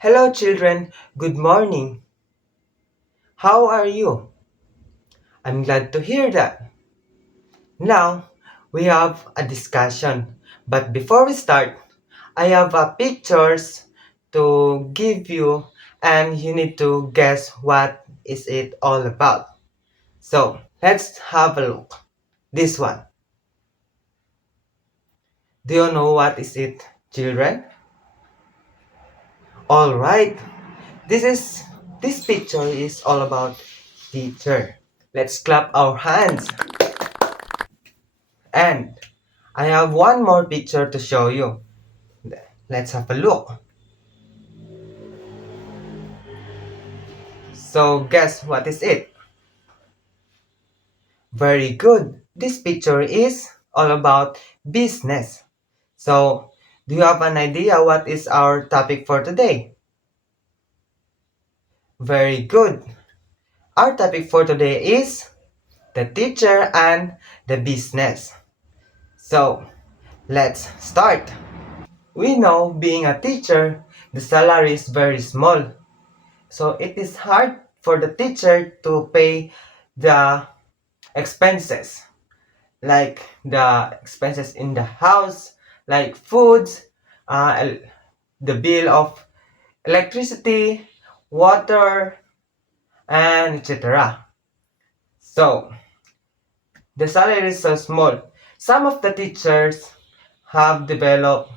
Hello, children. Good morning. How are you? I'm glad to hear that. Now, we have a discussion. But before we start, I have pictures to give you and you need to guess what is it all about. So, let's have a look. This one. Do you know what is it, children? All right. This is this picture is all about teacher. Let's clap our hands. And I have one more picture to show you. Let's have a look. So guess what is it? Very good. This picture is all about business. So do you have an idea what is our topic for today? Very good. Our topic for today is the teacher and the business. So let's start. We know being a teacher, the salary is very small. So it is hard for the teacher to pay the expenses, like the expenses in the house, like foods, the bill of electricity, water, and etc. So the salary is so small. Some of the teachers have developed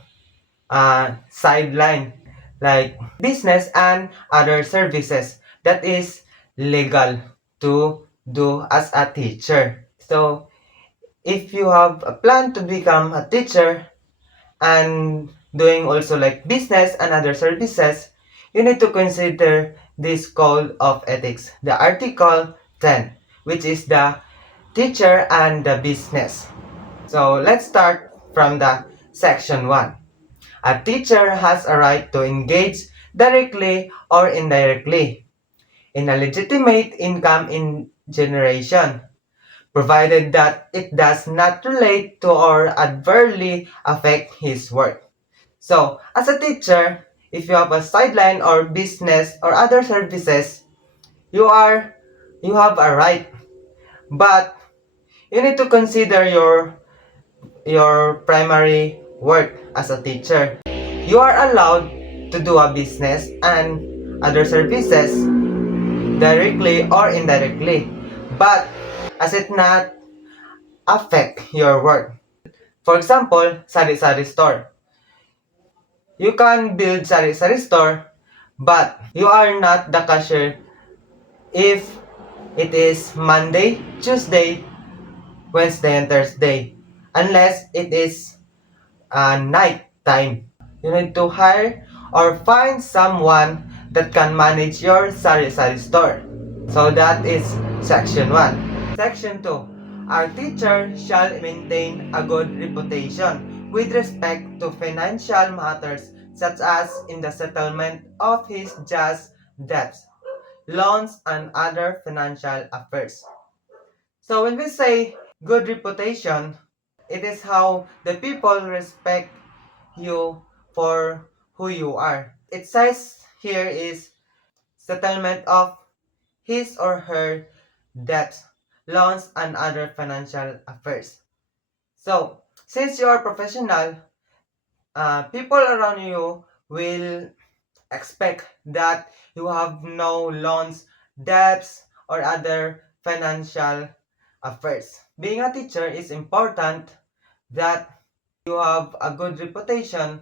a sideline like business and other services that is legal to do as a teacher. So if you have a plan to become a teacher and doing also like business and other services, you need to consider this code of ethics, the article 10, which is the teacher and the business. So let's start from the section 1. A teacher has a right to engage directly or indirectly in a legitimate income in generation, provided that it does not relate to or adversely affect his work. So, as a teacher, if you have a sideline or business or other services, you are you have a right, but you need to consider your primary work as a teacher. You are allowed to do a business and other services directly or indirectly, but as it not affect your work. For example, sari-sari store. You can build sari-sari store, but you are not the cashier if it is Monday, Tuesday, Wednesday, and Thursday, unless it is night time. You need to hire or find someone that can manage your sari-sari store. So that is section 1. Section 2. Our teacher shall maintain a good reputation with respect to financial matters such as in the settlement of his just debts, loans, and other financial affairs. So when we say good reputation, it is how the people respect you for who you are. It says here is settlement of his or her debts, loans, and other financial affairs. So, since you are professional, people around you will expect that you have no loans, debts, or other financial affairs. Being a teacher is important that you have a good reputation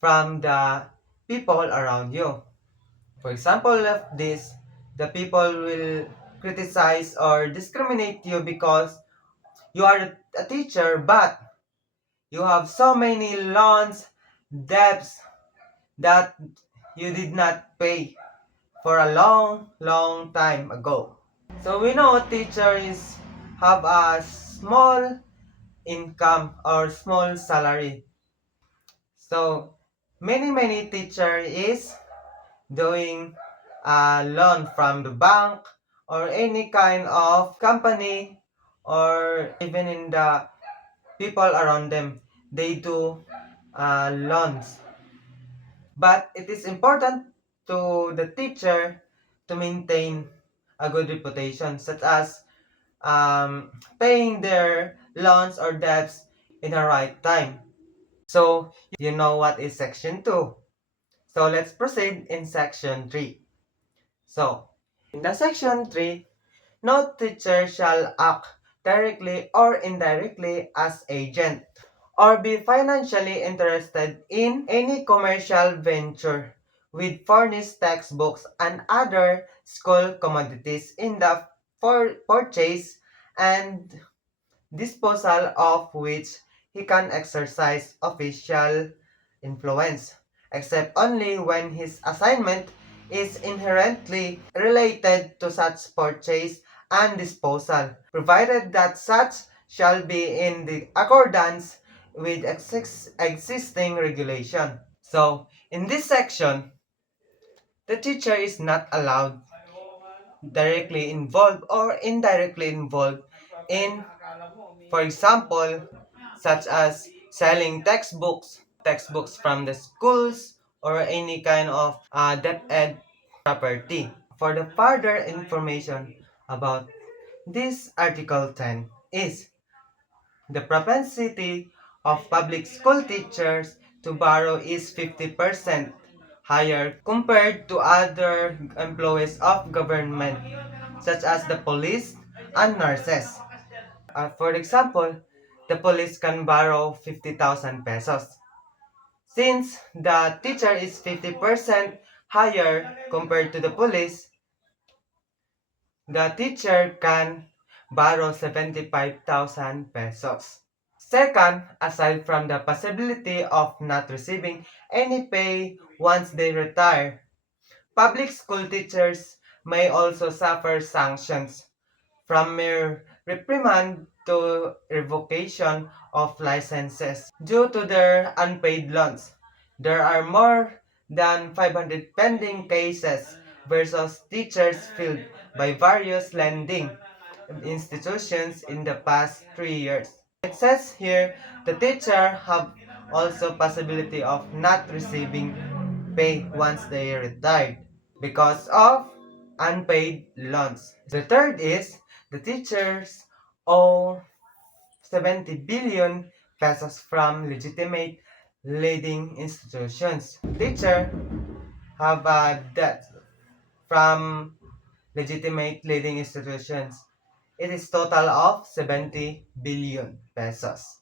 from the people around you. For example of this, the people will criticize or discriminate you because you are a teacher but you have so many loans, debts that you did not pay for a long time ago. So we know teachers have a small income or small salary. So many teacher is doing a loan from the bank or any kind of company or even in the people around them. They do loans. But it is important to the teacher to maintain a good reputation, such as paying their loans or debts in the right time. So, you know what is section 2. So, let's proceed in section 3. So, in the section 3, no teacher shall act directly or indirectly as agent or be financially interested in any commercial venture with furnished textbooks and other school commodities in the purchase and disposal of which he can exercise official influence, except only when his assignment is inherently related to such purchase and disposal, provided that such shall be in the accordance with existing regulation. So, in this section, the teacher is not allowed directly involved or indirectly involved in, for example, such as selling textbooks from the schools, or any kind of debt-ed property. For the further information about this Article 10 is the propensity of public school teachers to borrow is 50% higher compared to other employees of government, such as the police and nurses. For example, the police can borrow 50,000 pesos. Since the teacher is 50% higher compared to the police, the teacher can borrow 75,000 pesos. Second, aside from the possibility of not receiving any pay once they retire, public school teachers may also suffer sanctions from mere reprimand to revocation of licenses due to their unpaid loans. There are more than 500 pending cases versus teachers filed by various lending institutions in the past 3 years. It says here the teacher have also possibility of not receiving pay once they retired because of unpaid loans. The third is the teachers owe 70 billion pesos from legitimate leading institutions. Teacher have a debt from legitimate leading institutions. It is total of 70 billion pesos.